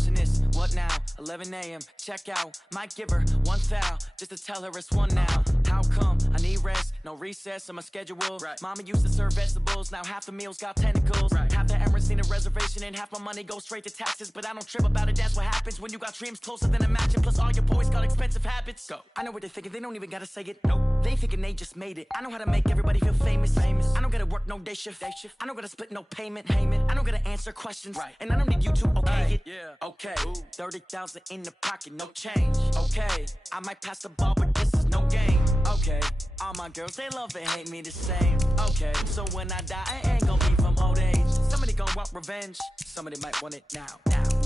receptionist. What now? 11 a.m. Check out. Might give her one foul just to tell her it's one now. How come? I need rest. No recess in my schedule. Right. Mama used to serve vegetables. Now half the meals got tentacles. Right. Half the Emirates need a reservation and half my money goes straight to taxes. But I don't trip about it. That's what happens when you got dreams closer than a matching. Plus all your boys got expensive habits. Go. I know what they're thinking. They don't even gotta say it. Nope. They thinking they just made it. I know how to make everybody feel famous. I don't gotta work no day shift. I don't gotta split no payment. I don't gotta answer questions. Right. And I don't need you to okay it. Yeah. Okay. 30,000 in the pocket, no change. Okay. I might pass the ball, but this is no game. Okay. All my girls, they love and hate me the same. Okay. So when I die, I ain't gonna be from old age. Somebody gonna want revenge. Somebody might want it now.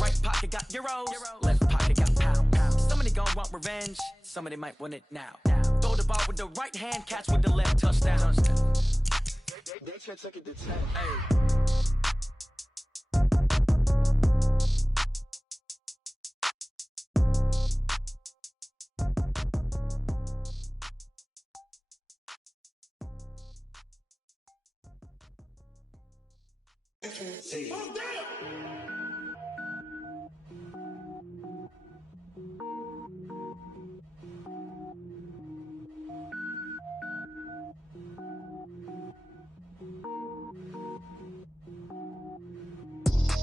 Right pocket got euros. Left pocket got pounds. Somebody gonna want revenge. Somebody might want it now. Throw the ball with the right hand, catch with the left, touchdown. They can't take it to 10. Hey. See. Oh, damn!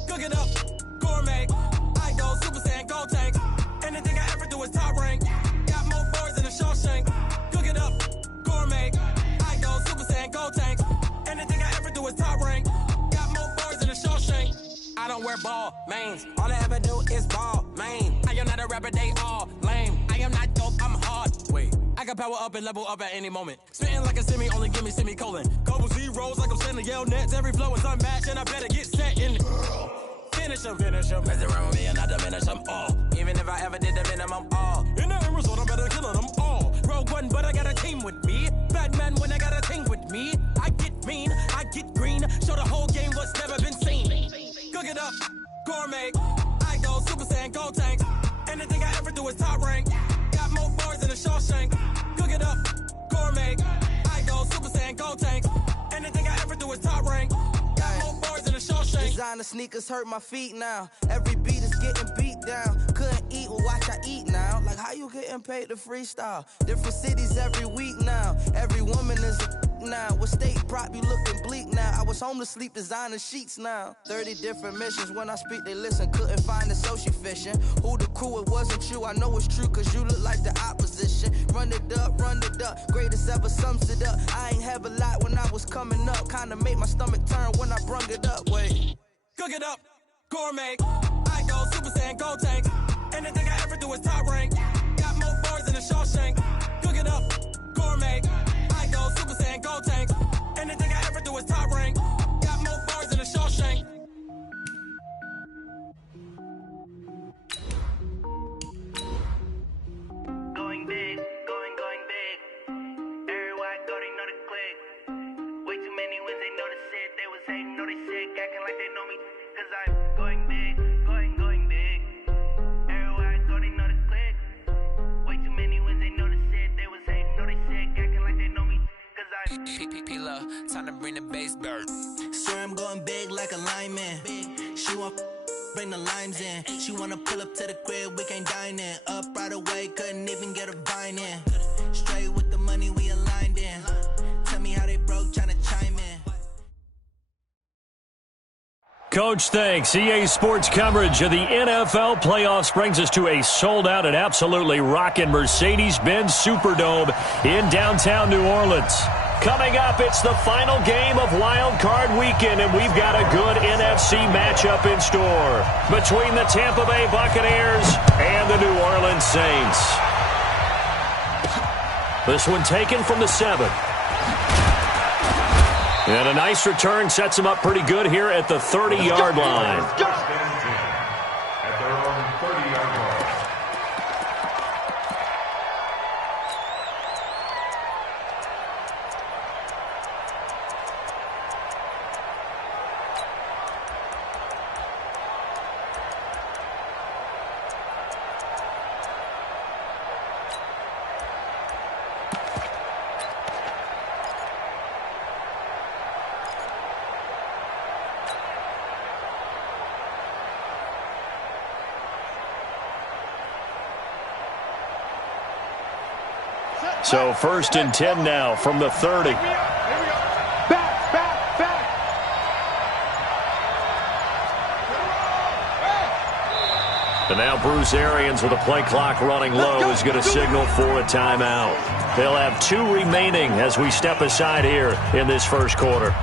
Cook it up, gourmet. I go Super Saiyan, gold tank. Anything I ever do is top rank. Got more boards than a Shawshank. Cook it up, gourmet. I go Super Saiyan, gold tank. Anything I ever do is top rank. Got more boards than a Shawshank. I don't wear ball mains. All I ever do is ball main. I am not a rapper, they all lame. I am not dope, I'm hard. Wait, I can power up and level up at any moment. Spitting like a semi, only give me semicolon. Couple zeros like I'm sending yell nets. Every flow is unmatched and I better get set in. Finish them. Mess around with me and I diminish them all. Even if I ever did the minimum all. In the end result, I'm better killing them all. Rogue One, but I got a team with me. Batman when I got a team with me. I get mean, I get green. Show the whole game what's never been seen. Cook it up, gourmet. I go Super Saiyan, gold tank. Anything I ever do is top rank. Got more bars than a Shawshank. Cook it up, gourmet. I go Super Saiyan, gold tank. Anything I ever do is top rank. Got more bars than a Shawshank. Designer sneakers hurt my feet now. Every beat is getting beat down. Couldn't eat, well watch I eat now. Like how you getting paid to freestyle? Different cities every week now. Every woman is a now. With state prop, you looking bleak now. I was home to sleep, designer sheets now. 30 different missions. When I speak, they listen. Couldn't find the social fishing. Who the crew? It wasn't you. I know it's true, cause you look like the opposition. Run it up. Greatest ever sums it up. I ain't have a lot when I was coming up. Kinda made my stomach turn when I brung it up. Wait. Cook it up, gourmet. I go Super Saiyan, gold tank. Anything I ever do is top rank. Got more bars than a Shawshank. Cook it up, gourmet. I go Super Saiyan, gold tank. Anything I ever do is top rank. Got more bars than a Shawshank. Going big, going big. Everywhere I go, they know the click. Way too many wins, they know the shit. They was hating, know they sick, acting like they know me. Cause I'm going big, going big. Everywhere I go, they know the click. Way too many wins, they know the shit. They was hating, know they sick, acting like they know me. Cause I'm P-P-P-Love, time to bring the bass bird. Swear I'm going big like a lineman. She want bring the limes in. She wanna pull up to the crib, we can't dine in. Up right away, couldn't even get a vine in. Straight with the money we aligned in. Tell me how they broke, tryna chime in. Coach, thanks. EA Sports coverage of the NFL playoffs brings us to a sold-out and absolutely rocking Mercedes-Benz Superdome in downtown New Orleans. Coming up, it's the final game of Wild Card Weekend, and we've got a good NFC matchup in store between the Tampa Bay Buccaneers and the New Orleans Saints. This one taken from the 7. And a nice return sets him up pretty good here at the 30-yard line. At their own 30-yard line. So 1st and 10 now from the 30. And now Bruce Arians with a play clock running low is going to signal for a timeout. They'll have 2 remaining as we step aside here in this first quarter.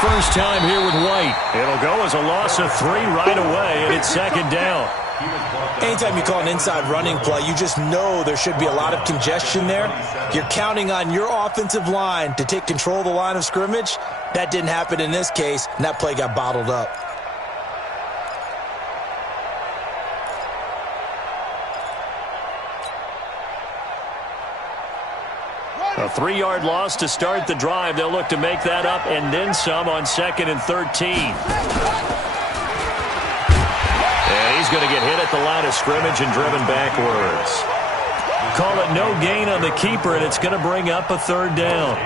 First time here with White. It'll go as a loss of 3 right away, and it's 2nd down. Anytime you call an inside running play, you just know there should be a lot of congestion there. You're counting on your offensive line to take control of the line of scrimmage. That didn't happen in this case, and that play got bottled up. A 3-yard loss to start the drive. They'll look to make that up and then some on 2nd and 13. And he's going to get hit at the line of scrimmage and driven backwards. Call it no gain on the keeper, and it's going to bring up a 3rd down.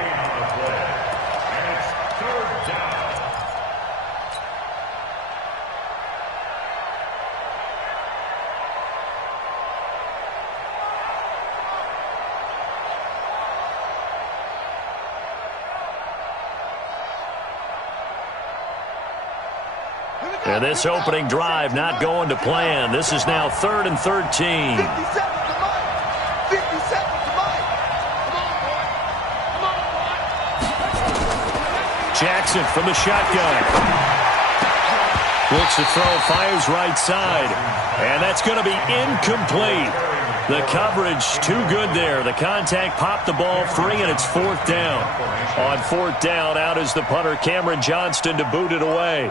And this opening drive not going to plan. This is now 3rd and 13. Jackson from the shotgun. Looks to throw, fires right side. And that's going to be incomplete. The coverage too good there. The contact popped the ball free, and it's 4th down. On 4th down, out is the punter, Cameron Johnston, to boot it away.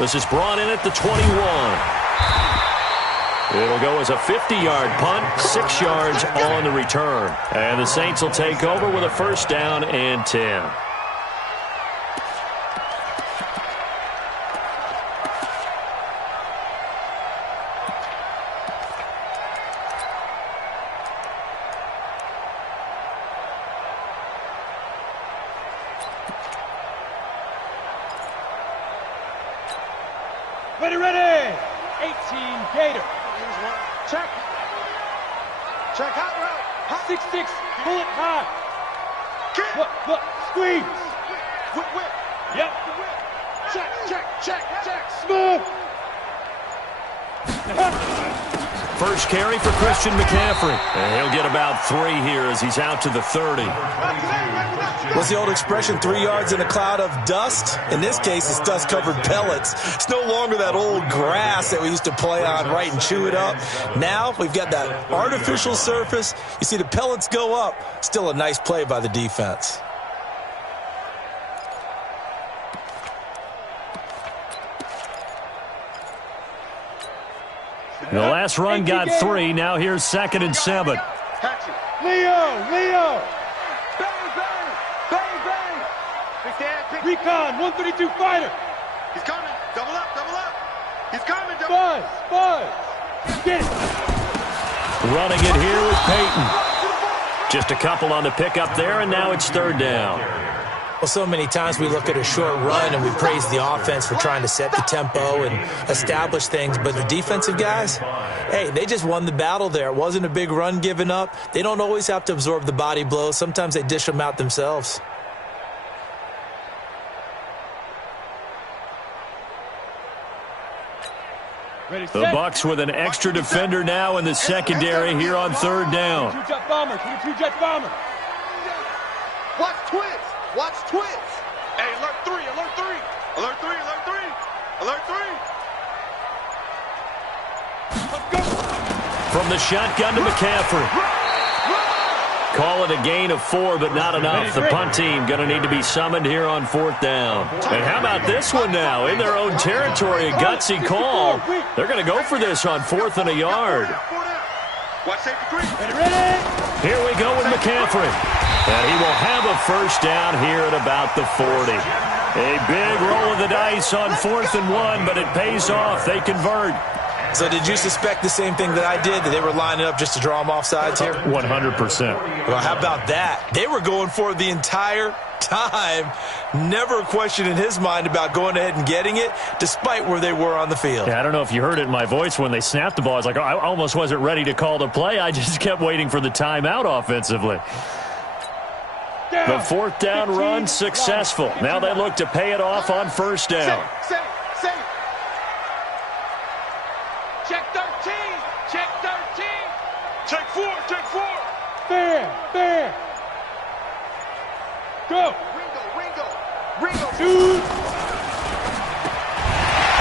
This is brought in at the 21. It'll go as a 50-yard punt, 6 yards on the return. And the Saints will take over with a 1st down and 10. Ready. 18 Gator. Check. Check hot route. 6-6. Pull it high. Look. Squeeze. Whip. Yep. Check. Smooth. First carry for Christian McCaffrey. And he'll get about 3 here as he's out to the 30. What's the old expression, 3 yards in a cloud of dust? In this case, it's dust-covered pellets. It's no longer that old grass that we used to play on, right, and chew it up. Now we've got that artificial surface. You see the pellets go up. Still a nice play by the defense. The last run got 3. Now here's 2nd and 7. Leo. Bang. Recon, 132 fighter. He's coming. Double up. He's coming. Buzz. Get it. Running it here with Peyton. Just a couple on the pickup there, and now it's 3rd down. Well, so many times we look at a short run and we praise the offense for trying to set the tempo and establish things, but the defensive guys, hey, they just won the battle there. It wasn't a big run given up. They don't always have to absorb the body blows. Sometimes they dish them out themselves. The Bucs with an extra defender now in the secondary here on 3rd down. 22 jet bomber. Watch twins. Hey, alert 3. From the shotgun to McCaffrey. call it a gain of 4, but not enough. The punt team going to need to be summoned here on 4th down. And how about this one now? In their own territory, a gutsy call. They're going to go for this on 4th and a yard. Here we go with McCaffrey. And he will have a first down here at about the 40. A big roll of the dice on 4th and 1, but it pays off. They convert. So did you suspect the same thing that I did, that they were lining up just to draw them off sides here? 100%. Well, how about that? They were going for it the entire time. Never a question in his mind about going ahead and getting it, despite where they were on the field. Yeah, I don't know if you heard it in my voice when they snapped the ball. I was like, oh, I almost wasn't ready to call the play. I just kept waiting for the timeout offensively. The 4th down run successful. Now they look to pay it off on 1st down. Check 13. Check 13. Check 4. Check 4. Fair. Go. Ringo. Shoot.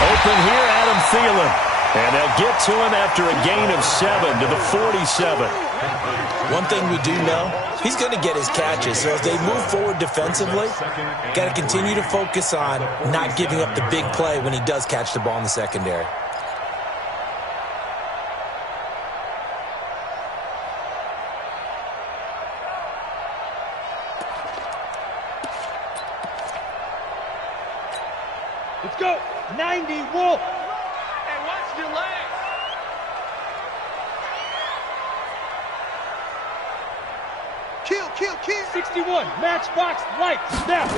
Open here, Adam Thielen. And they'll get to him after a gain of 7 to the 47. One thing we do know, he's going to get his catches. So as they move forward defensively, got to continue to focus on not giving up the big play when he does catch the ball in the secondary. Let's go. 90, Wolf. Hey, watch your legs. Kill. 61, matchbox, right, snap.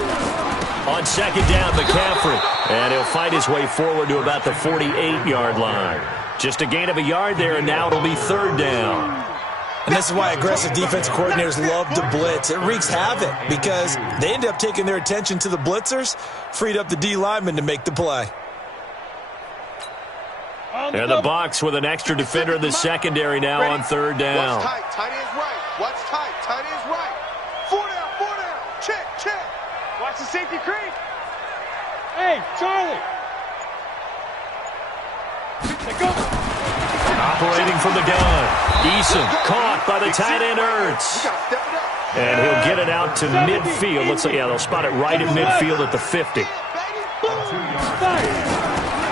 On 2nd down, McCaffrey. And he'll fight his way forward to about the 48-yard line. Just a gain of a yard there, and now it'll be 3rd down. And this is why aggressive defensive coordinators love to blitz. It wreaks havoc because they end up taking their attention to the blitzers, freed up the D lineman to make the play. And the box with an extra defender in the secondary now on 3rd down. Watch tight ends right. Watch tight ends right. 4 down. Check. Watch the safety creep. Hey, Charlie. Go. Operating from the gun. Eason caught by the tight end Ertz. And he'll get it out to midfield. Looks like, they'll spot it right at midfield at the 50.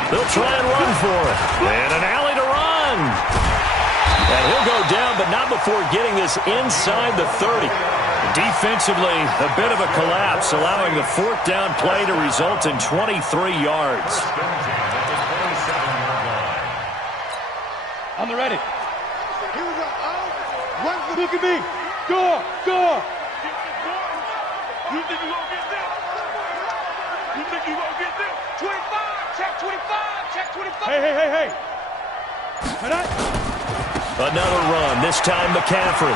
They'll try and run for it. And an alley to run. And he'll go down, but not before getting this inside the 30. Defensively, a bit of a collapse, allowing the 4th down play to result in 23 yards. On the ready. Look at me. Go. You think you're going to get this? 25. Check 25. Check 25. Hey. Another run, this time McCaffrey.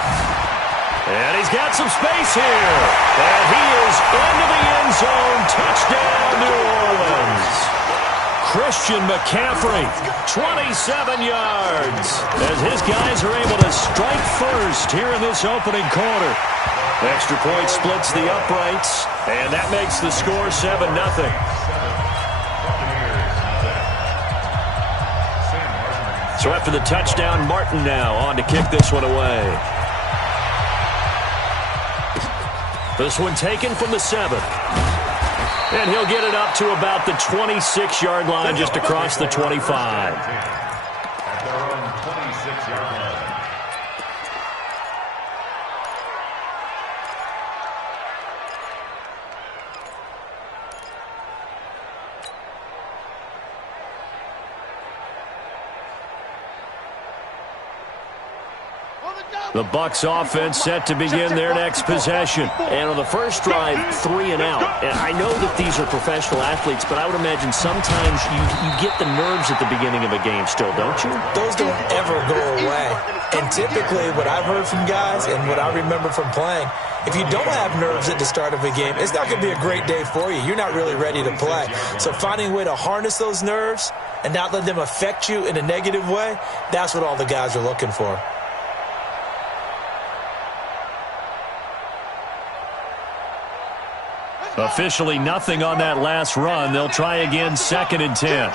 And he's got some space here. And he is into the end zone. Touchdown, New Orleans. Christian McCaffrey, 27 yards, as his guys are able to strike first here in this opening quarter. Extra point splits the uprights, and that makes the score 7-0. So after the touchdown, Martin now on to kick this one away. This one taken from the 7. And he'll get it up to about the 26-yard line, just across the 25. At their own 26-yard line. The Bucs offense set to begin their next possession. And on the first drive, 3 and out. And I know that these are professional athletes, but I would imagine sometimes you get the nerves at the beginning of a game still, don't you? Those don't ever go away. And typically what I've heard from guys and what I remember from playing, if you don't have nerves at the start of a game, it's not going to be a great day for you. You're not really ready to play. So finding a way to harness those nerves and not let them affect you in a negative way, that's what all the guys are looking for. Officially nothing on that last run. They'll try again, 2nd and 10.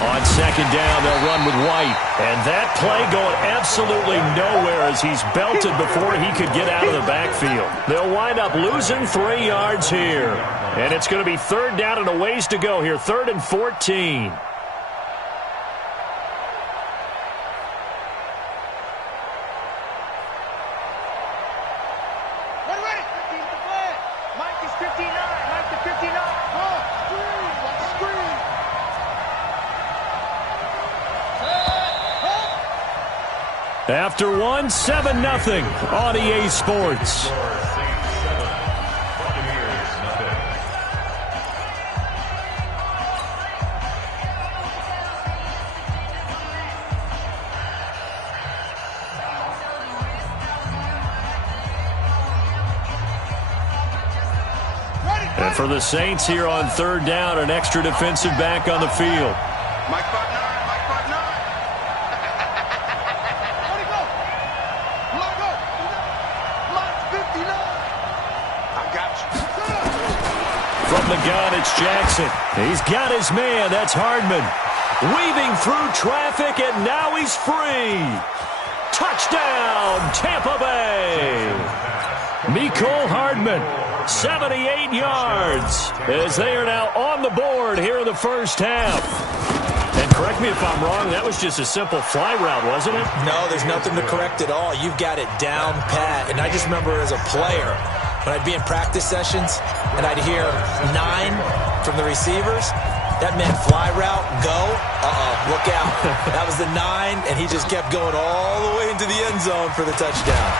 On On second down, they'll run with White. And that play going absolutely nowhere as he's belted before he could get out of the backfield. They'll wind up losing 3 yards here. And it's going to be third down and a ways to go here. 3rd and 14. After one, 7-0 on EA Sports. And for the Saints here on third down, an extra defensive back on the field. Mike Butner. From the gun, it's Jackson. He's got his man. That's Hardman. Weaving through traffic, and now he's free. Touchdown, Tampa Bay. Mecole Hardman, 78 yards, as they are now on the board here in the first half. And correct me if I'm wrong, that was just a simple fly route, wasn't it? No, there's nothing to correct at all. You've got it down pat. And I just remember as a player, when I'd be in practice sessions and I'd hear 9 from the receivers, that meant fly route, go, look out. That was the 9, and he just kept going all the way into the end zone for the touchdown.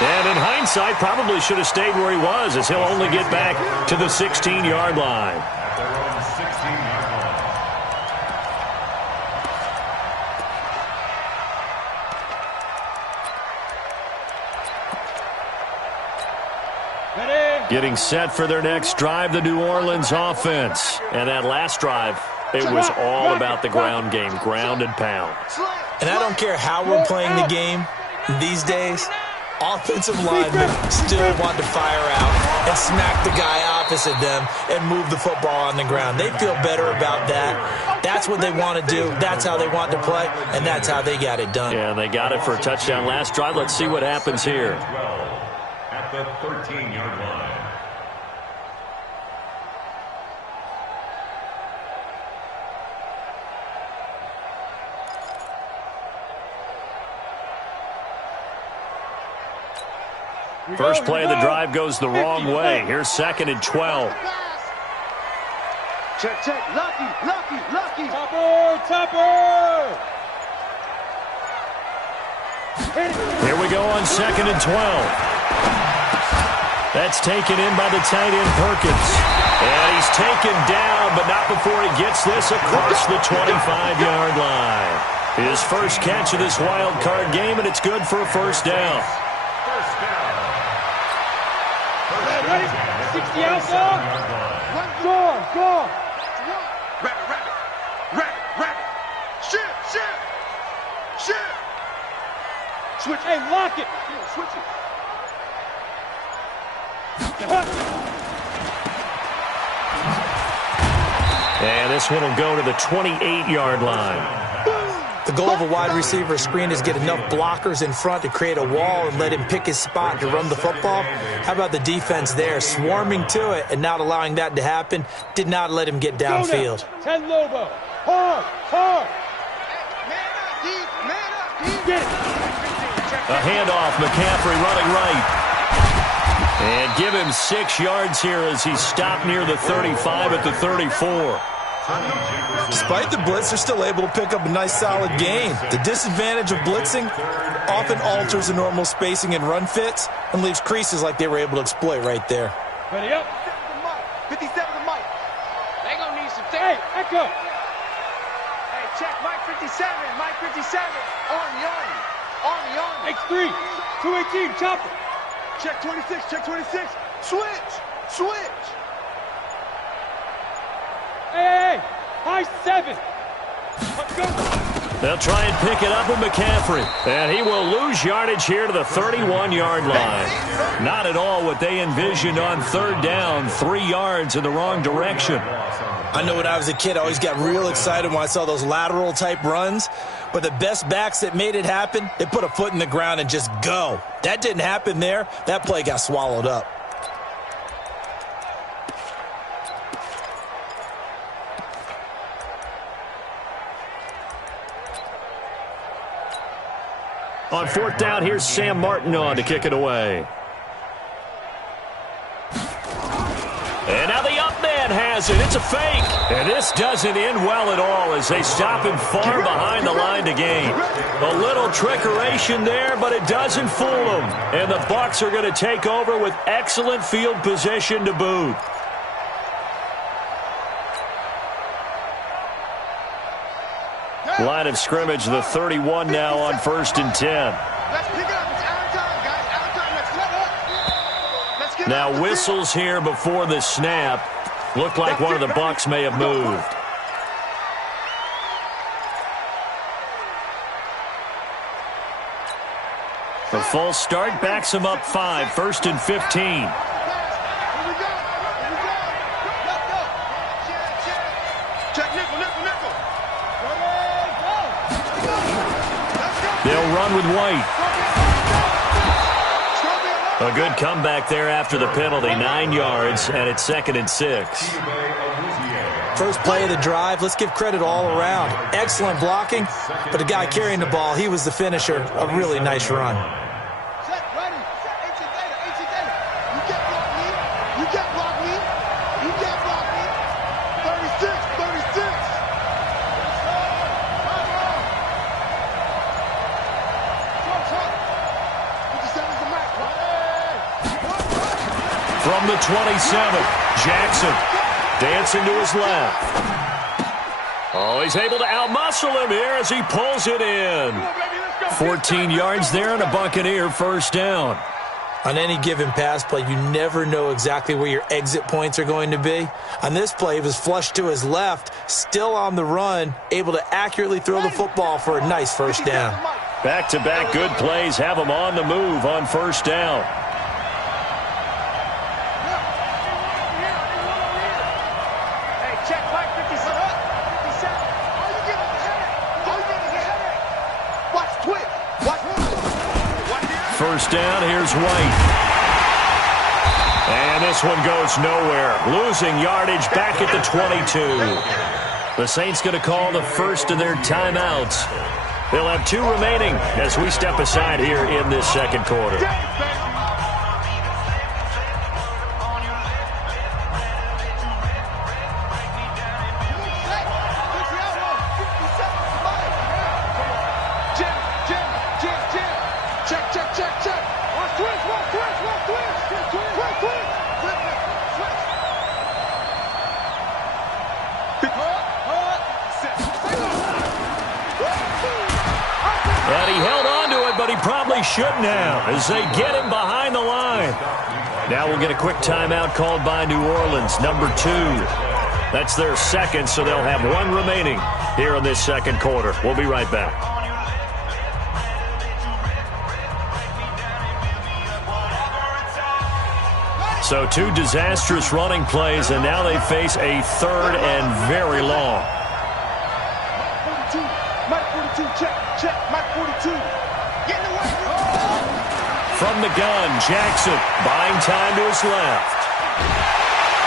And in hindsight, probably should have stayed where he was, as he'll only get back to the 16-yard line. At their own 16-yard line. Getting set for their next drive, the New Orleans offense. And that last drive, it was all about the ground game, ground and pound. And I don't care how we're playing the game these days, offensive linemen still want to fire out and smack the guy opposite them and move the football on the ground. They feel better about that. That's what they want to do. That's how they want to play, and that's how they got it done. Yeah, they got it for a touchdown last drive. Let's see what happens here. At the 13-yard line. First play of the drive goes the wrong way. Here's 2nd and 12. Check. Lucky. Topper. Here we go on 2nd and 12. That's taken in by the tight end Perkins. And he's taken down, but not before he gets this across the 25-yard line. His first catch of this wild card game, and it's good for a first down. Ready? 60 outside. Go. Rabbit. Shit. Switch. Hey, lock it. Switch it. And this one will go to the 28-yard line. The goal of a wide receiver screen is get enough blockers in front to create a wall and let him pick his spot to run the football. How about the defense there, swarming to it and not allowing that to happen? Did not let him get downfield. 10 Lobo. Hard. Man up. Get it. A handoff, McCaffrey running right. And give him 6 yards here as he's stopped near the 35 at the 34. Despite the blitz, they're still able to pick up a nice, solid gain. The disadvantage of blitzing often alters the normal spacing and run fits and leaves creases like they were able to exploit right there. Ready up. 57 to Mike. They gonna need some things. Hey, echo. Hey, check Mike 57. Mike 57. Army. X3. 218. Chopper. Check 26. Switch. Hey. High 7. Let's go. They'll try and pick it up with McCaffrey. And he will lose yardage here to the 31-yard line. Not at all what they envisioned on third down. 3 yards in the wrong direction. I know when I was a kid, I always got real excited when I saw those lateral-type runs. But the best backs that made it happen, they put a foot in the ground and just go. That didn't happen there. That play got swallowed up. On fourth down, here's Sam Martin on to kick it away. And now the up man has it. It's a fake. And this doesn't end well at all as they stop him far behind the line to gain. A little trickeration there, but it doesn't fool them. And the Bucs are going to take over with excellent field position to boot. Line of scrimmage, the 31 now on 1st and 10. Let's pick it up. It's our time, guys. Our time. Let's let up. Let's get Now whistles here before the snap. Looked like one of the Bucs may have moved. The false start backs him up 5, 1st and 15. They'll run with White. A good comeback there after the penalty, 9 yards, and it's 2nd and 6. First play of the drive, let's give credit all around. Excellent blocking, but the guy carrying the ball, he was the finisher. A really nice run. From the 27, Jackson dancing to his left. Oh, he's able to outmuscle him here as he pulls it in. 14 yards there and a Buccaneer first down. On any given pass play, you never know exactly where your exit points are going to be. On this play, he was flushed to his left, still on the run, able to accurately throw the football for a nice first down. Back-to-back good plays have him on the move on first down. First down, here's White. And this one goes nowhere. Losing yardage back at the 22. The Saints going to call the first of their timeouts. They'll have 2 remaining as we step aside here in this second quarter. And he held on to it, but he probably shouldn't have as they get him behind the line. Now we'll get a quick timeout called by New Orleans, number 2. That's their second, so they'll have 1 remaining here in this second quarter. We'll be right back. So 2 disastrous running plays, and now they face a 3rd and very long. From the gun, Jackson buying time to his left.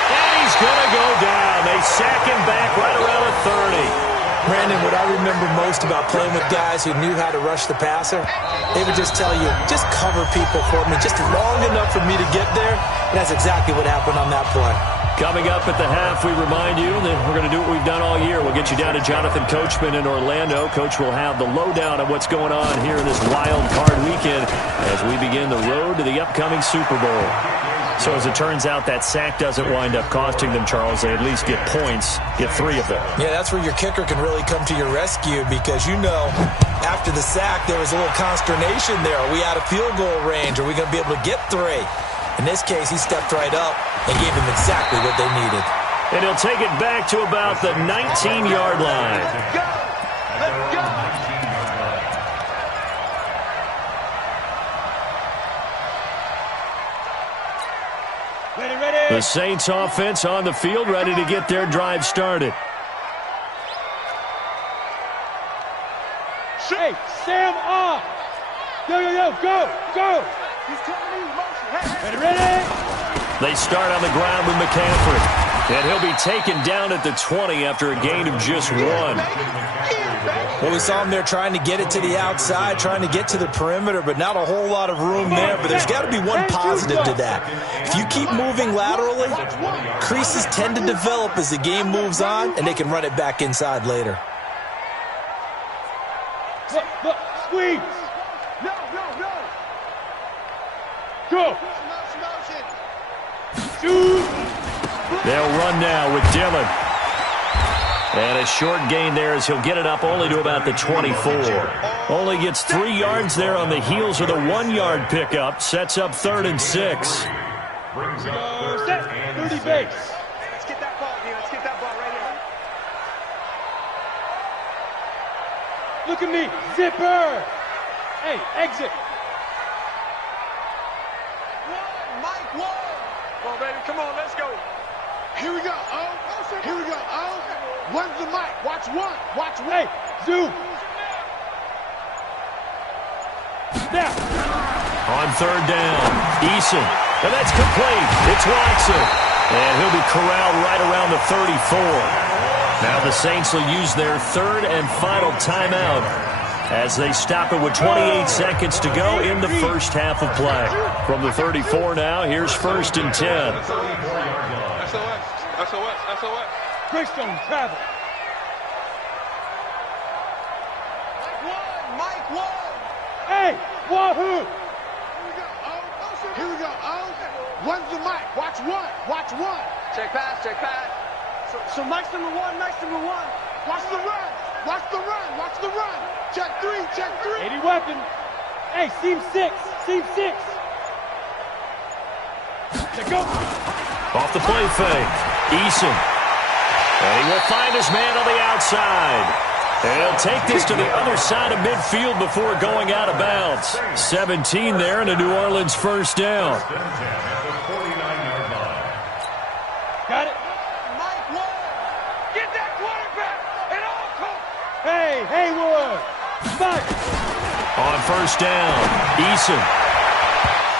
And he's going to go down. They sack him back right around the 30. Brandon, what I remember most about playing with guys who knew how to rush the passer, they would just tell you, just cover people for me, just long enough for me to get there. And that's exactly what happened on that play. Coming up at the half, we remind you that we're going to do what we've done all year. We'll get you down to Jonathan Coachman in Orlando. Coach will have the lowdown of what's going on here in this wild card weekend as we begin the road to the upcoming Super Bowl. So as it turns out, that sack doesn't wind up costing them, Charles. They at least get points, get 3 of them. Yeah, that's where your kicker can really come to your rescue because, you know, after the sack, there was a little consternation there. Are we out of field goal range? Are we going to be able to get 3? In this case, he stepped right up and gave them exactly what they needed. And he'll take it back to about the 19-yard line. Let's go! Let's go! Ready. The Saints offense on the field, ready to get their drive started. Hey, Sam off. Yo, go. Ready. They start on the ground with McCaffrey. And he'll be taken down at the 20 after a gain of just 1. Well, we saw him there trying to get it to the outside, trying to get to the perimeter, but not a whole lot of room there. But there's got to be one positive to that. If you keep moving laterally, creases tend to develop as the game moves on, and they can run it back inside later. Look, squeeze. No. Go. Shoot. They'll run now with Dillon. And a short gain there as he'll get it up only to about the 24. Only gets 3 yards there on the heels of the 1-yard pickup. Sets up 3rd and 6. Brings up Set. 30 base. Let's get that ball, D. Let's get that ball right here. Look at me. Zipper. Hey, exit. Mike, one. Come on, baby. Come on, let's go. Here we go. Here we go. One's the mic. Watch one. Hey, zoom. Now. On 3rd down, Eason. And that's complete. It's Watson. And he'll be corralled right around the 34. Now the Saints will use their 3rd and final timeout as they stop it with 28 seconds to go in the first half of play. From the 34 now, here's 1st and 10. SOS. Greystone travel. Mike, one. Hey, Wahoo. Here we go. One's the mic. Watch one. Check pass. So Mike's number one. Watch the run. Check three. 80 weapon. Hey, seam 6. Let's go. Off the play fake, Eason. And he will find his man on the outside. And he'll take this to the other side of midfield before going out of bounds. 17 there and a New Orleans 1st down. Got it. Mike, one. Get that quarterback and all come. Hey, Haywood. Back. On 1st down, Eason.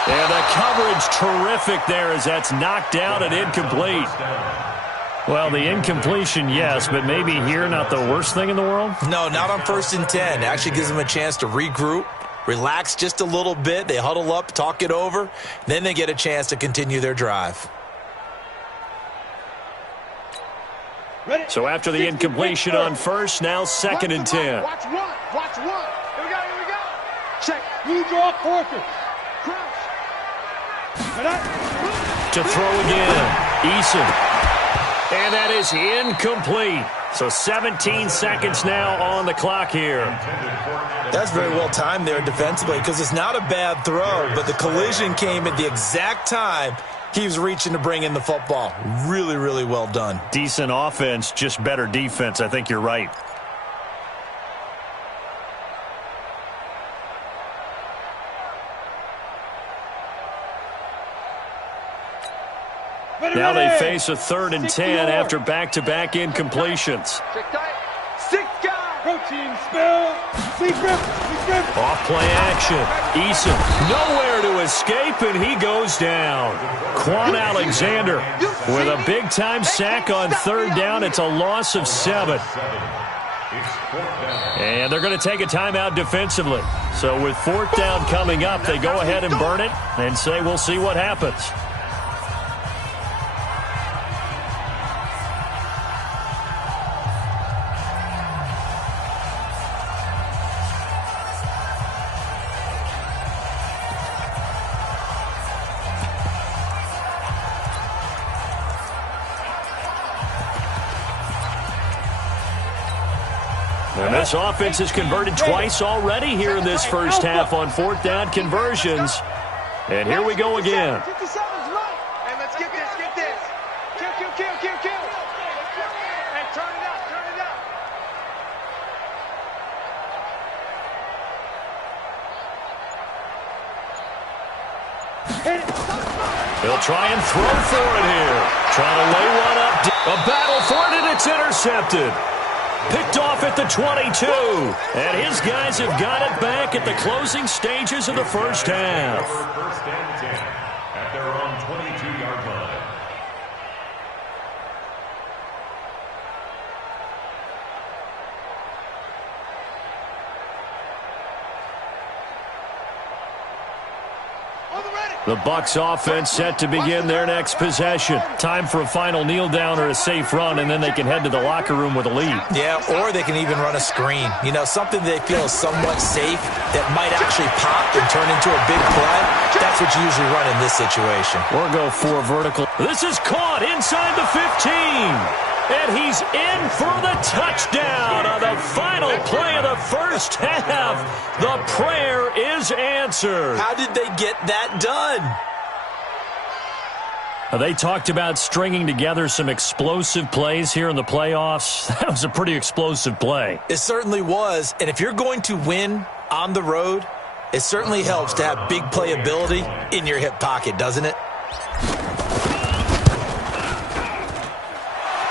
And the coverage terrific there as that's knocked down and incomplete. Well, the incompletion, yes, but maybe here not the worst thing in the world? No, not on 1st and 10. It actually gives them a chance to regroup, relax just a little bit. They huddle up, talk it over. Then they get a chance to continue their drive. Ready. So after the incompletion on 1st, now 2nd and 10. Watch one. Here we go. Check. You draw Porter. To throw again, Eason. And that is incomplete. So 17 seconds now on the clock here. That's very well timed there defensively because it's not a bad throw, but the collision came at the exact time he was reaching to bring in the football. Really, really well done. Decent offense, just better defense. I think you're right. Now they face a 3rd and 10 after back-to-back incompletions. Six guys. Protein spill. Off play action. Eason nowhere to escape, and he goes down. Quan Alexander with a big-time sack on 3rd down. It's a loss of 7. And they're going to take a timeout defensively. So with 4th down coming up, they go ahead and burn it and say we'll see what happens. And this offense has converted twice already here in this first half on 4th down conversions. And here we go again. And let's get this. Kill. And turn it up. Hit it. He'll try and throw for it here. Trying to lay one up. A battle for it, and it's intercepted. Picked off at the 22. And his guys have got it back at the closing stages of the first half. First and 10 at their own 22-yard line. The Bucs offense set to begin their next possession. Time for a final kneel down or a safe run, and then they can head to the locker room with a lead. Yeah, or they can even run a screen. You know, something they feel is somewhat safe that might actually pop and turn into a big play. That's what you usually run in this situation. Or go for a vertical. This is caught inside the 15. And he's in for the touchdown on the final play of the first half. The prayer is answered. How did they get that done? They talked about stringing together some explosive plays here in the playoffs. That was a pretty explosive play. It certainly was. And if you're going to win on the road, it certainly helps to have big playability in your hip pocket, doesn't it?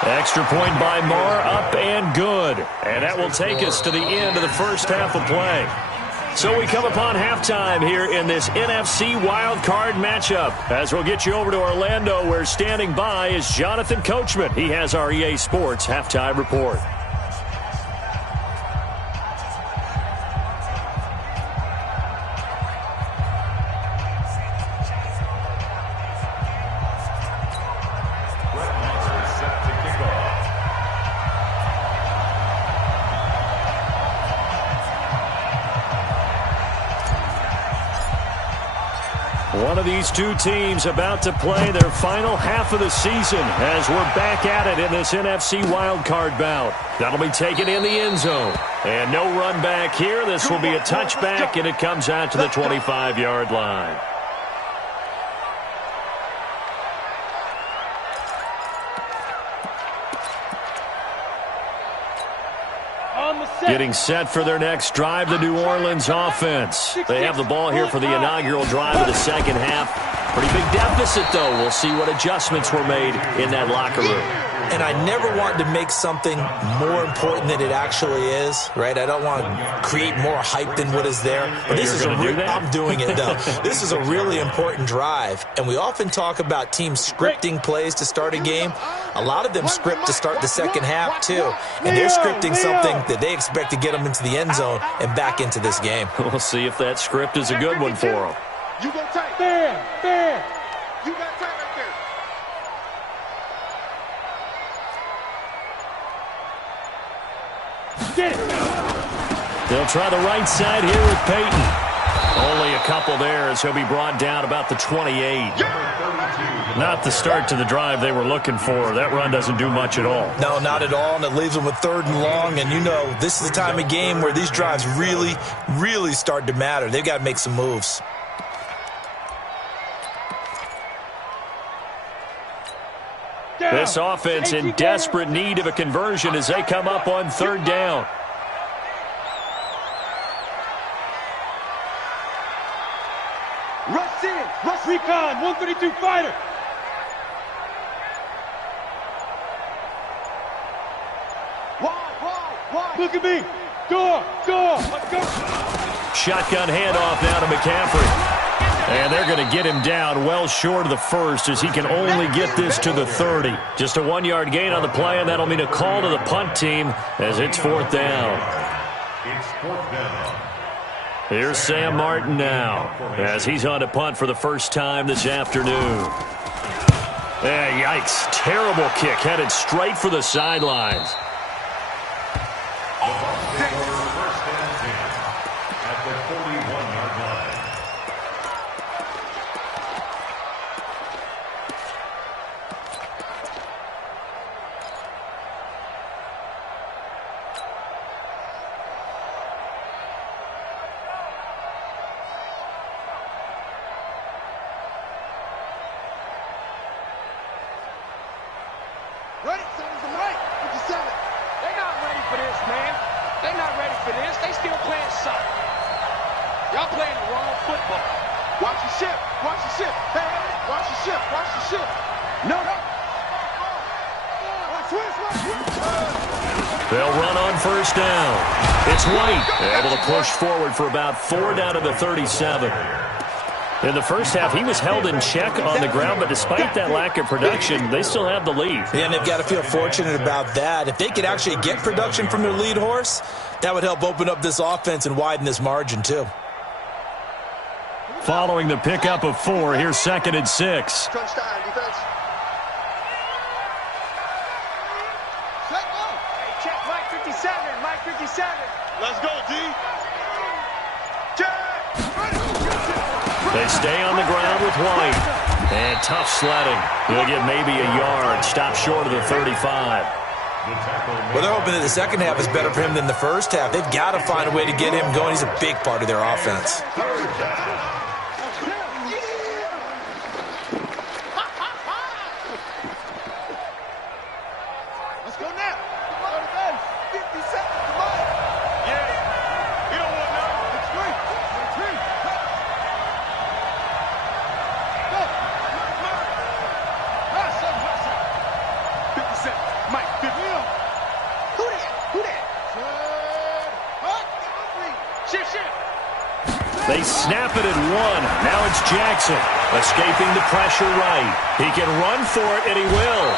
Extra point by Marr, up and good. And that will take us to the end of the first half of play. So we come upon halftime here in this NFC wildcard matchup. As we'll get you over to Orlando, where standing by is Jonathan Coachman. He has our EA Sports halftime report. One of these two teams about to play their final half of the season as we're back at it in this NFC wildcard bout. That'll be taken in the end zone. And no run back here. This will be a touchback, and it comes out to the 25-yard line. Getting set for their next drive, the New Orleans offense. They have the ball here for the inaugural drive of the second half. Pretty big deficit, though. We'll see what adjustments were made in that locker room. And I never want to make something more important than it actually is, right? I don't want to create more hype than what is there. But this is I'm doing it, though. This is a really important drive. And we often talk about teams scripting plays to start a game. A lot of them script to start the second half, too. And they're scripting something that they expect to get them into the end zone and back into this game. We'll see if that script is a good one for them. You go tight. Bam. You got tight right there. Get it. They'll try the right side here with Peyton. Only a couple there as he'll be brought down about the 28. Not the start to the drive they were looking for. That run doesn't do much at all. No, not at all, and it leaves them with 3rd and long. And you know, this is the time of game where these drives really, really start to matter. They've got to make some moves. This offense in desperate need of a conversion as they come up on 3rd down. Rush in. Rush recon. 132 fighter. Wide. Look at me. Go. Let's go. Shotgun handoff now to McCaffrey. And they're going to get him down well short of the first as he can only get this to the 30. Just a 1-yard gain on the play, and that'll mean a call to the punt team as it's 4th down. It's 4th down. Here's Sam Martin now as he's on to punt for the first time this afternoon. Yikes. Terrible kick headed straight for the sidelines. First and 10 at the 41-yard line. Ready? 7's the right. 57. They're not ready for this, man. They're not ready for this. They still playing soccer. Y'all playing the wrong football. Watch your ship. Hey. Watch the shift. Watch the shift. No. They'll run on first down. It's White, able to push forward for about 4 down to the 37. In the first half, he was held in check on the ground, but despite that lack of production, they still have the lead. Yeah, and they've got to feel fortunate about that. If they could actually get production from their lead horse, that would help open up this offense and widen this margin, too. Following the pickup of 4, here's 2nd and 6. Crunch time, defense. Check Mike 57, Mike 57. Let's go, D. They stay on the ground with White. And tough sledding. He'll get maybe a yard. Stop short of the 35. Well, they're hoping that the second half is better for him than the first half. They've got to find a way to get him going. He's a big part of their offense. Let's go now. 50 seconds. Come on. Yeah. You don't want none. It's free. It's free. Go. 50 seconds. Mike, 50. Who that? Who that? Shift. They snap it at 1. Now it's Jackson, escaping the pressure right. He can run for it, and he will.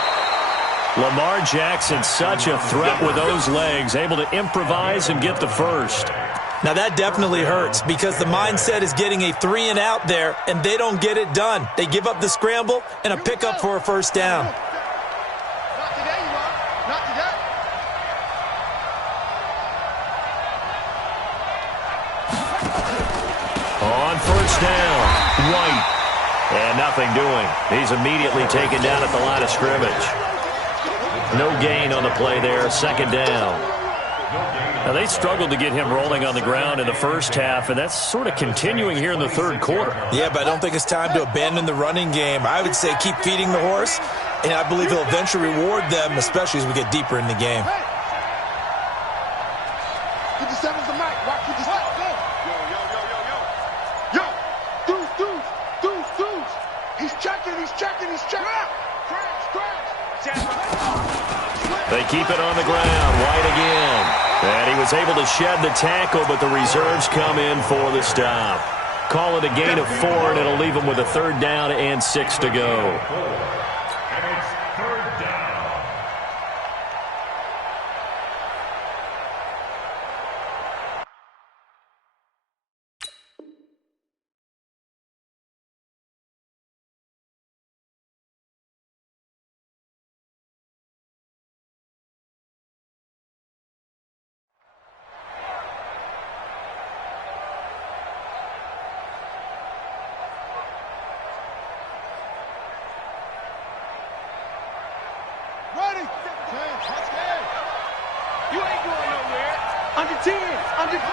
Lamar Jackson, such a threat with those legs, able to improvise and get the first. Now, that definitely hurts because the mindset is getting a 3 and out there, and they don't get it done. They give up the scramble and a pickup for a first down. Not today, you are. Not today. On first down, White. And nothing doing. He's immediately taken down at the line of scrimmage. No gain on the play there, 2nd down. Now, they struggled to get him rolling on the ground in the first half, and that's sort of continuing here in the third quarter. Yeah, but I don't think it's time to abandon the running game. I would say keep feeding the horse, and I believe he'll eventually reward them, especially as we get deeper in the game. 57's the mic. Watch 57. Yo. Dudes. He's checking. They keep it on the ground. White again. And he was able to shed the tackle, but the reserves come in for the stop. Call it a gain of 4, and it'll leave him with a 3rd down and 6 to go. And it's 3rd down. Ready. Let's go. You ain't going nowhere. Under 10. Under 10.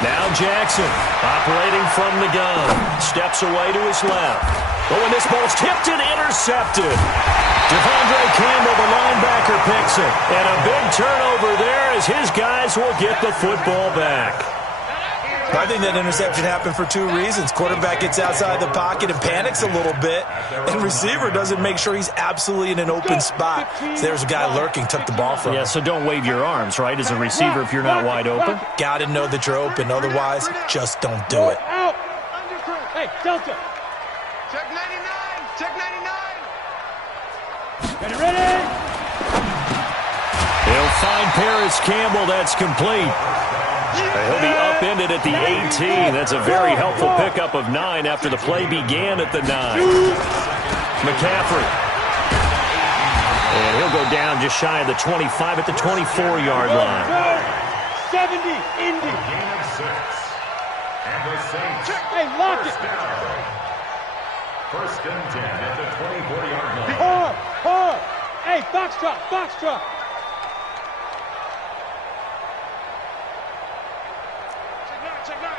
Now Jackson, operating from the gun, steps away to his left. But when this ball's tipped and intercepted, Devondre Campbell, the linebacker, picks it. And a big turnover there as his guys will get the football back. I think that interception happened for 2 reasons. Quarterback gets outside the pocket and panics a little bit, and receiver doesn't make sure he's absolutely in an open spot. So there's a guy lurking, took the ball from him. Yeah, so don't wave your arms, right, as a receiver if you're not wide open? Got to know that you're open. Otherwise, just don't do it. Out. Hey, Delta. Check 99. Check 99. Ready? He'll find Paris Campbell. That's complete. He'll be upended at the 18. That's a very helpful pickup of 9 after the play began at the 9. McCaffrey. And he'll go down just shy of the 25 at the 24-yard line. 70, Indy. Gain of 6. And the Saints. Hey, lock it. First and 10 at the 24-yard line. Hard. Hey, Foxtrot. Check 9.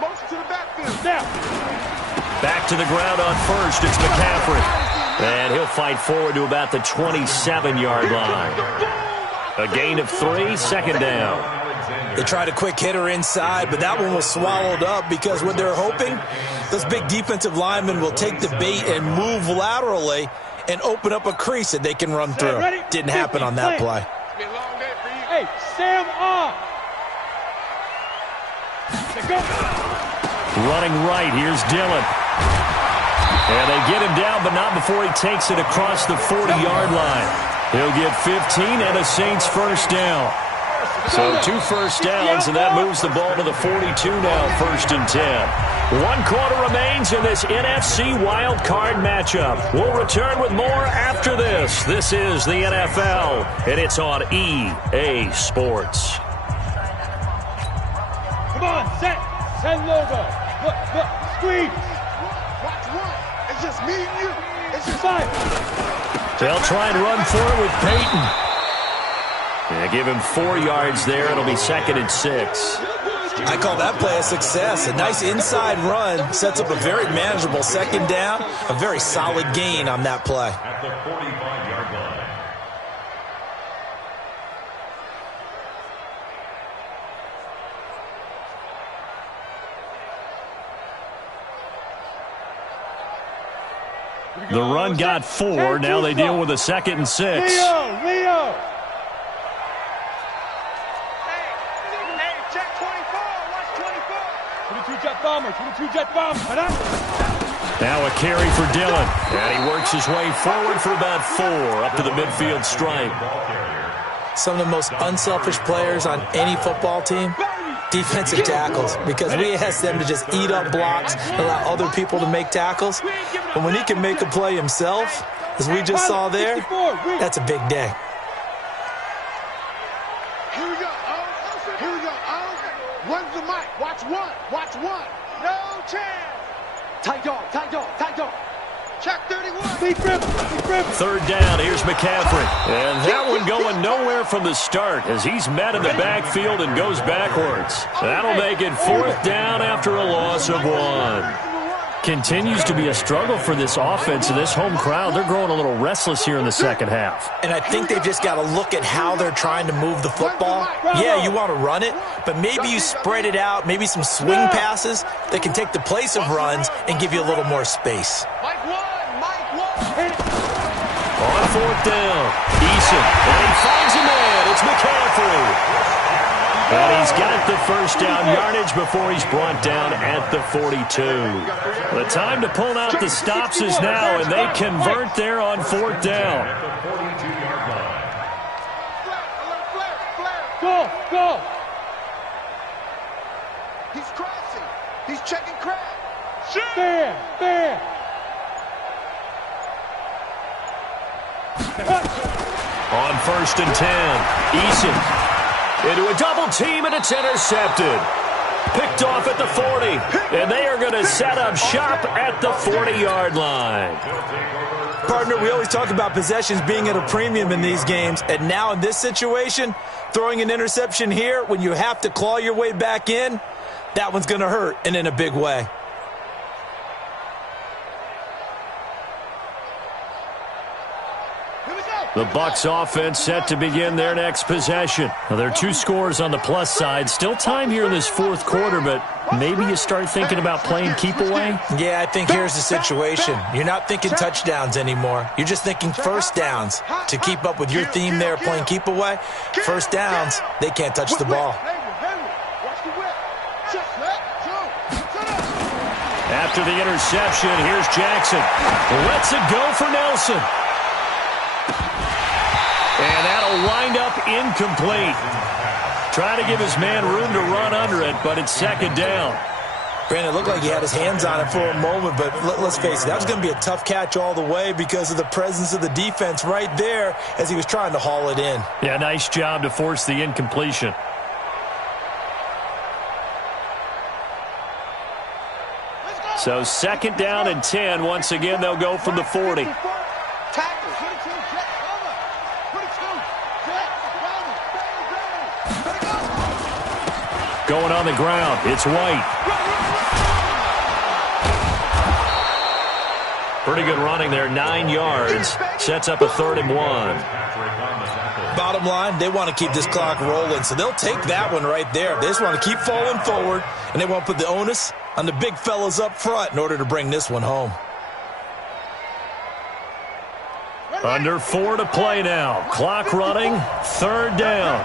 Motion to the backfield. Now. Back to the ground on first. It's McCaffrey. And he'll fight forward to about the 27-yard line. A gain of 3, second down. They tried a quick hitter inside, but that one was swallowed up because what they're hoping, those big defensive linemen will take the bait and move laterally and open up a crease that they can run through. Didn't happen on that play. Hey, Sam on. Running right, here's Dillon. And they get him down, but not before he takes it across the 40-yard line. He'll get 15 and a Saints first down. So 2 first downs, and that moves the ball to the 42 now, 1st and 10. 1 quarter remains in this NFC wild card matchup. We'll return with more after this. This is the NFL, and it's on EA Sports. Come on, set. Send logo. Look, squeeze. Watch one. It's just me and you. It's just five. They'll try and run for it with Peyton. Yeah, give him 4 yards there. It'll be 2nd and 6. I call that play a success. A nice inside run sets up a very manageable 2nd down. A very solid gain on that play. At the 45-yard line. The run got 4. Now they deal with a 2nd and 6. Leo. Hey, check 24. Watch 24. 22 jet bomber. Now a carry for Dillon. And he works his way forward for about 4 up to the midfield stripe. Some of the most unselfish players on any football team, defensive tackles, because we ask them to just eat up blocks and allow other people to make tackles. But when he can make a play himself, as we just saw there, that's a big day. Here we go. Here we go. Runs the mic. Watch one. No chance. Tight dog. Check 31. Deep rip. 3rd down, here's McCaffrey. And that one going nowhere from the start as he's met in the backfield and goes backwards. That'll make it 4th down after a loss of 1. Continues to be a struggle for this offense and this home crowd. They're growing a little restless here in the 2nd half. And I think they've just got to look at how they're trying to move the football. Yeah, you want to run it, but maybe you spread it out, maybe some swing passes that can take the place of runs and give you a little more space. Mike one. On 4th down, Eason. And he finds a man. It's McCaffrey. And he's got the 1st down yardage before he's brought down at the 42. The time to pull out the stops is now, and they convert there on 4th down. At the 42-yard line. Go. He's crossing. He's checking crack. Fair. On 1st and 10, Eason into a double team, and it's intercepted. Picked off at the 40, and they are going to set up shop at the 40-yard line. Partner, we always talk about possessions being at a premium in these games, and now in this situation, throwing an interception here when you have to claw your way back in, that one's going to hurt, and in a big way. The Bucs offense set to begin their next possession. Now, there are 2 scores on the plus side. Still time here in this 4th quarter, but maybe you start thinking about playing keep away? Yeah, I think here's the situation. You're not thinking touchdowns anymore. You're just thinking 1st downs. To keep up with your theme there, playing keep away, 1st downs, they can't touch the ball. After the interception, here's Jackson. Lets it go for Nelson. And that'll wind up incomplete. Trying to give his man room to run under it, but it's 2nd down. Brandon, it looked like he had his hands on it for a moment, but let's face it, that was going to be a tough catch all the way because of the presence of the defense right there as he was trying to haul it in. Yeah, nice job to force the incompletion. So 2nd down and 10. Once again, they'll go from the 40. Going on the ground, it's White. Pretty good running there, 9 yards. Sets up a 3rd and 1. Bottom line, they want to keep this clock rolling, so they'll take that one right there. They just want to keep falling forward, and they want to put the onus on the big fellas up front in order to bring this one home. Under 4 to play now. Clock running, 3rd down.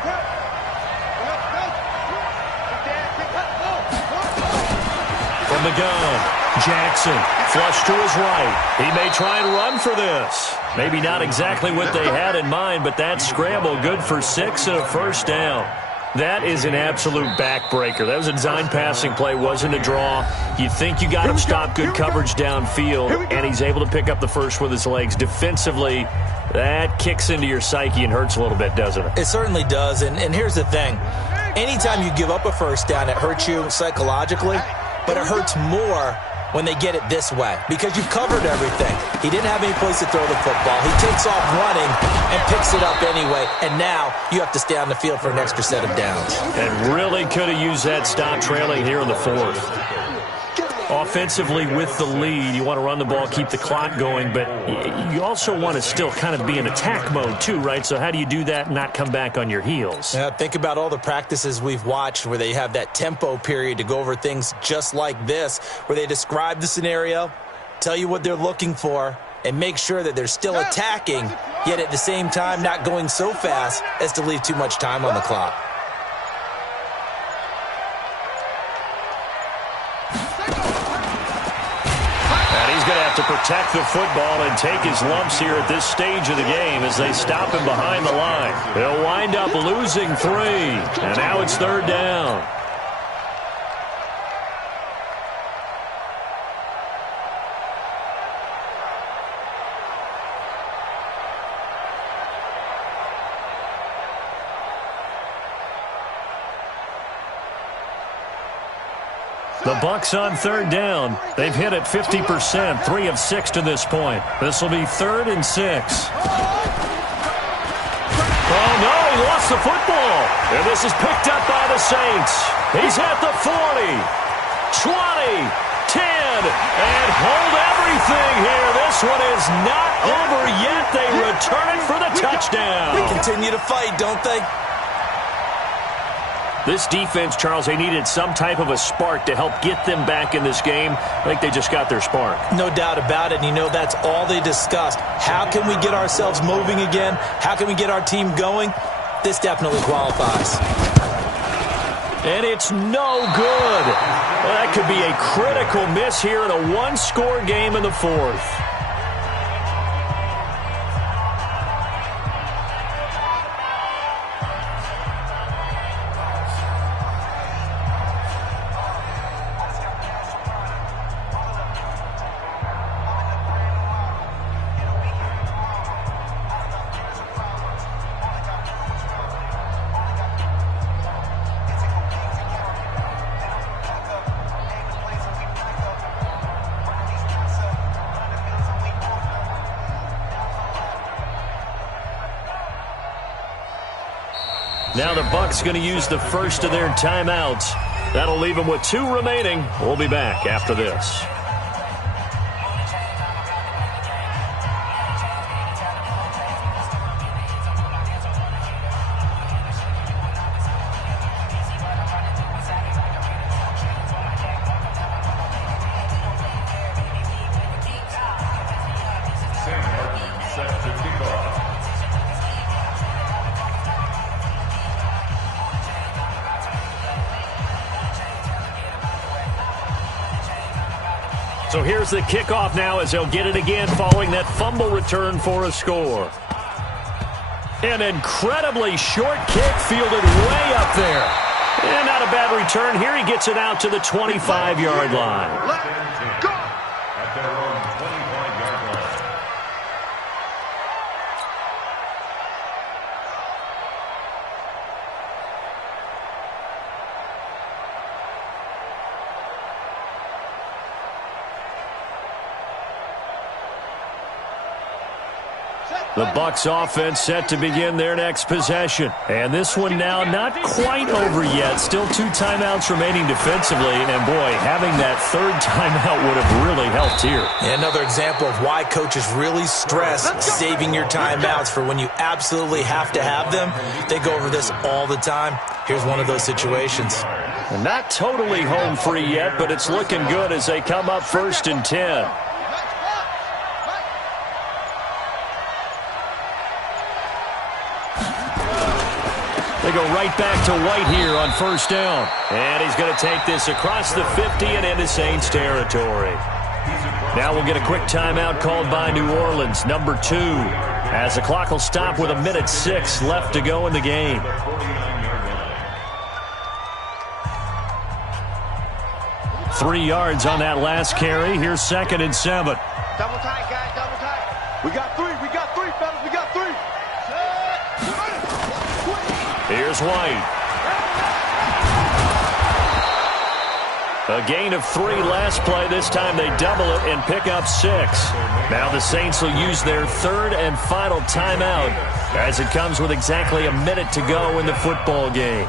From the gun, Jackson, flush to his right. He may try and run for this. Maybe not exactly what they had in mind, but that scramble good for 6 and a 1st down. That is an absolute backbreaker. That was a design passing play, wasn't a draw. You think you got him stopped, good coverage downfield, and he's able to pick up the first with his legs. Defensively, that kicks into your psyche and hurts a little bit, doesn't it? It certainly does, and here's the thing. Anytime you give up a 1st down, it hurts you psychologically, but it hurts more when they get it this way because you've covered everything. He didn't have any place to throw the football. He takes off running and picks it up anyway, and now you have to stay on the field for an extra set of downs. And really could have used that stop trailing here in the 4th. Offensively with the lead, you want to run the ball, keep the clock going, but you also want to still kind of be in attack mode too, right? So how do you do that and not come back on your heels? Yeah, think about all the practices we've watched where they have that tempo period to go over things just like this, where they describe the scenario, tell you what they're looking for, and make sure that they're still attacking, yet at the same time not going so fast as to leave too much time on the clock. To protect the football and take his lumps here at this stage of the game as they stop him behind the line. They'll wind up losing 3, and now it's 3rd down. The Bucs on 3rd down. They've hit it 50%, 3 of 6 to this point. This will be 3rd and 6. Oh, no, he lost the football. And this is picked up by the Saints. He's at the 40, 20, 10, and hold everything here. This one is not over yet. They return it for the touchdown. They continue to fight, don't they? This defense, Charles, they needed some type of a spark to help get them back in this game. I think they just got their spark. No doubt about it. And you know, that's all they discussed. How can we get ourselves moving again? How can we get our team going? This definitely qualifies. And it's no good. Well, that could be a critical miss here in a one-score game in the 4th. Now the Bucs going to use the first of their timeouts. That'll leave them with 2 remaining. We'll be back after this. So here's the kickoff now as they'll get it again following that fumble return for a score. An incredibly short kick fielded way up there. And not a bad return here. He gets it out to the 25-yard line. At their own 25-yard line. Set. The Bucs offense set to begin their next possession. And this one now not quite over yet. Still 2 timeouts remaining defensively. And, boy, having that third timeout would have really helped here. And another example of why coaches really stress saving your timeouts for when you absolutely have to have them. They go over this all the time. Here's one of those situations. And not totally home free yet, but it's looking good as they come up 1st and 10. They go right back to White here on 1st down. And he's going to take this across the 50 and into Saints territory. Now we'll get a quick timeout called by New Orleans, number 2, as the clock will stop with 1:06 left to go in the game. Three yards on that last carry. Here's 2nd and 7. Double tight, guys, double tight. We got 3, fellas, we got 3. Here's White. A gain of 3 last play. This time they double it and pick up 6. Now the Saints will use their 3rd and final timeout as it comes with exactly 1 minute to go in the football game.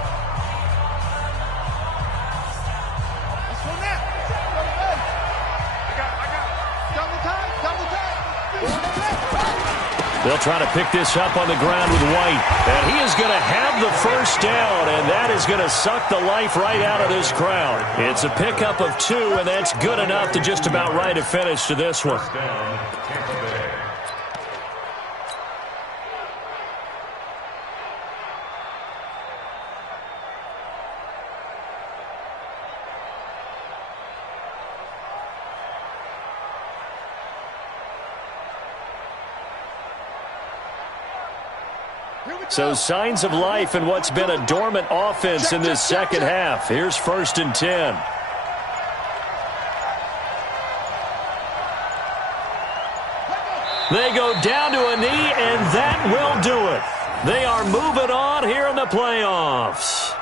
They'll try to pick this up on the ground with White. And he is going to have the 1st down, and that is going to suck the life right out of this crowd. It's a pickup of 2, and that's good enough to just about write a finish to this one. So signs of life in what's been a dormant offense in this second half. Here's 1st and 10. They go down to a knee, and that will do it. They are moving on here in the playoffs.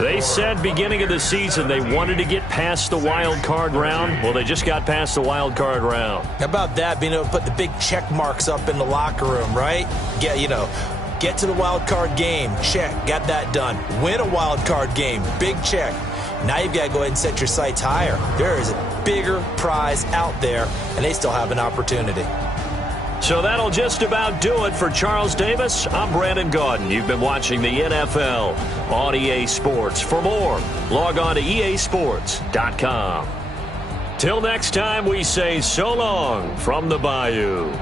They said beginning of the season they wanted to get past the wild card round. Well, they just got past the wild card round. How about that, being able to put the big check marks up in the locker room, right? Get to the wild card game. Check. Got that done. Win a wild card game. Big check. Now you've got to go ahead and set your sights higher. There is a bigger prize out there, and they still have an opportunity. So that'll just about do it for Charles Davis. I'm Brandon Gaudin. You've been watching the NFL on EA Sports. For more, log on to easports.com. Till next time, we say so long from the Bayou.